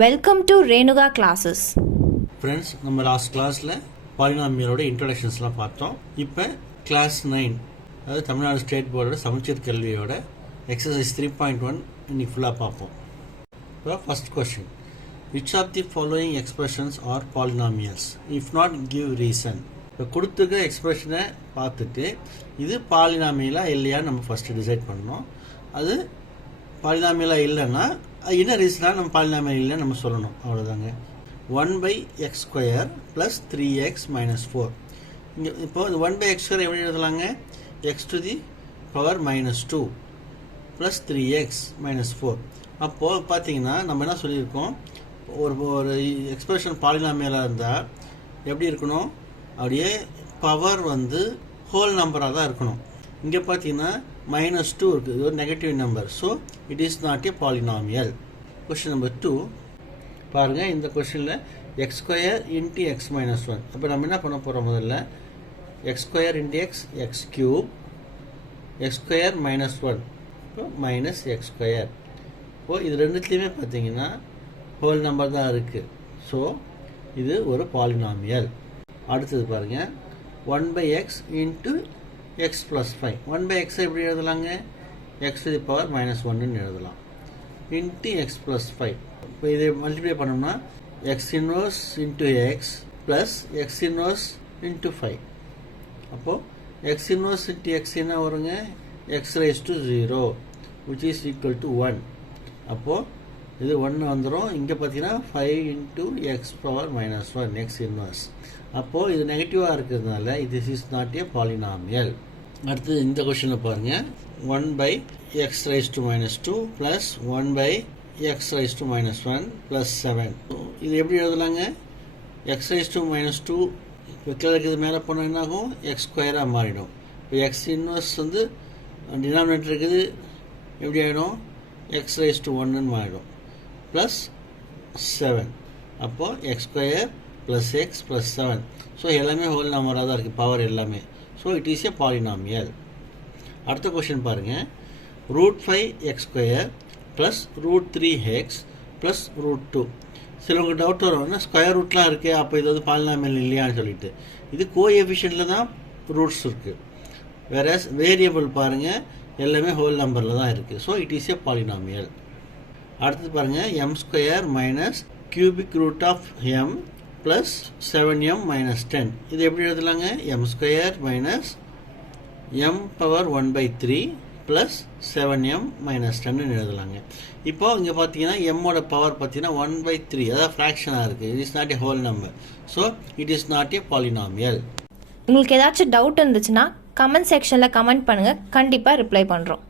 Welcome to Renuga classes. Friends, நம்ம last கிளாஸில் பாலினாமியலோட இன்ட்ரடக்ஷன்ஸ்லாம் பார்த்தோம். இப்போ கிளாஸ் 9 அதாவது தமிழ்நாடு ஸ்டேட் போர்டோட சமச்சீர் கல்வியோட எக்ஸசைஸ் 3.1 இன்னைக்கு ஃபுல்லாக பார்ப்போம். இப்போ first question, which of the following expressions are polynomials? If not, give reason. இப்போ கொடுத்துருக்க எக்ஸ்பிரஷனை பார்த்துட்டு இது பாலினாமியலா இல்லையா நம்ம ஃபஸ்ட்டு டிசைட் பண்ணணும். அது பாலினாமியலா இல்லைன்னா என்ன ரீசனாக நம்ம பாலினாமியல் இல்லைன்னு நம்ம சொல்லணும், அவ்வளோதாங்க. 1/x² + 3x - 4. இங்கே இப்போ இந்த 1/x² எப்படி எழுதலாங்க? x⁻² -2 + 3x - 4. அப்போது பார்த்தீங்கன்னா நம்ம என்ன சொல்லியிருக்கோம், ஒரு எக்ஸ்பிரஷன் பாலினாமியலாக இருந்தால் எப்படி இருக்கணும், அப்படியே பவர் ஹோல் நம்பராக தான் இருக்கணும். இங்கே பார்த்தீங்கன்னா -2 இருக்குது, இது ஒரு negative number. So it is not a polynomial. Question number 2 பாருங்கள். இந்த கொஸ்டினில் x² × x - 1. அப்போ நம்ம என்ன பண்ண போகிறோம், முதல்ல x² × x x³ x² - 1 இப்போ -x². இப்போது இது ரெண்டுத்துலேயுமே பார்த்தீங்கன்னா ஹோல் நம்பர் தான் இருக்குது. ஸோ இது ஒரு பாலினாமியல். அடுத்தது பாருங்கள், 1/x × x + 5. 1/x எப்படி எழுதலாங்க? x⁻ -1 எழுதலாம். x + 5. இப்போ இதை மல்டிப்ளை பண்ணோம்னா x inverse × x + x inverse × 5. அப்போது x inverse × x என்ன வருங்க? x⁻0 which is equal to 1. அப்போது இது 1 வந்துடும். இங்கே பார்த்தீங்கன்னா 5 × x⁻ -1 x inverse. அப்போது இது நெகட்டிவாக இருக்கிறதுனால this is not a polynomial. அடுத்து இந்த கொஸ்டினில் பாருங்கள், 1/x⁻² + 1/x⁻ -1 + 7. இது எப்படி எழுதலாங்க? x⁻² இப்போ இருக்கிறது மேலே போனால் என்னாகும்? x² மாறிடும். இப்போ x இன்வர்ஸ் டினாமினேட்டர் இருக்குது, எப்படி ஆகிடும்? x⁻1 மாறிடும் ப்ளஸ் 7. அப்போது x² + x + 7. ஸோ எல்லாமே ஹோல் நம்பராக தான் இருக்குது, பவர் எல்லாமே. So it is a polynomial. அடுத்த கொஸ்டின் பாருங்கள், √5x² + √3x + √2. சிலவங்க டவுட் வரும், ஸ்கொயர் ரூட்லாம் இருக்குது, அப்போ இது பாலினாமியல் இல்லையான்னு சொல்லிட்டு. இது கோஎஃபிஷியன்ட்டில் தான் ரூட்ஸ் இருக்குது. வேற வேரியபிள் பாருங்கள் எல்லாமே ஹோல் நம்பரில் தான் இருக்குது. So it is a polynomial. அடுத்தது பாருங்கள், m² - √m + 7m - 10. இது எப்படி எழுதலாங்க? m² - m⁻1/3 + 7m - 10 எழுதலாங்க. இப்போ இங்கே பார்த்தீங்கன்னா எம்மோட பவர் பார்த்தீங்கன்னா 1/3, அதாவது ஃப்ராக்ஷனாக இருக்குது. It is not a whole number. So it is not a polynomial. உங்களுக்கு ஏதாச்சும் டவுட் இருந்துச்சுன்னா கமெண்ட் செக்ஷனில் கமெண்ட் பண்ணுங்கள், கண்டிப்பாக ரிப்ளை பண்ணுறோம்.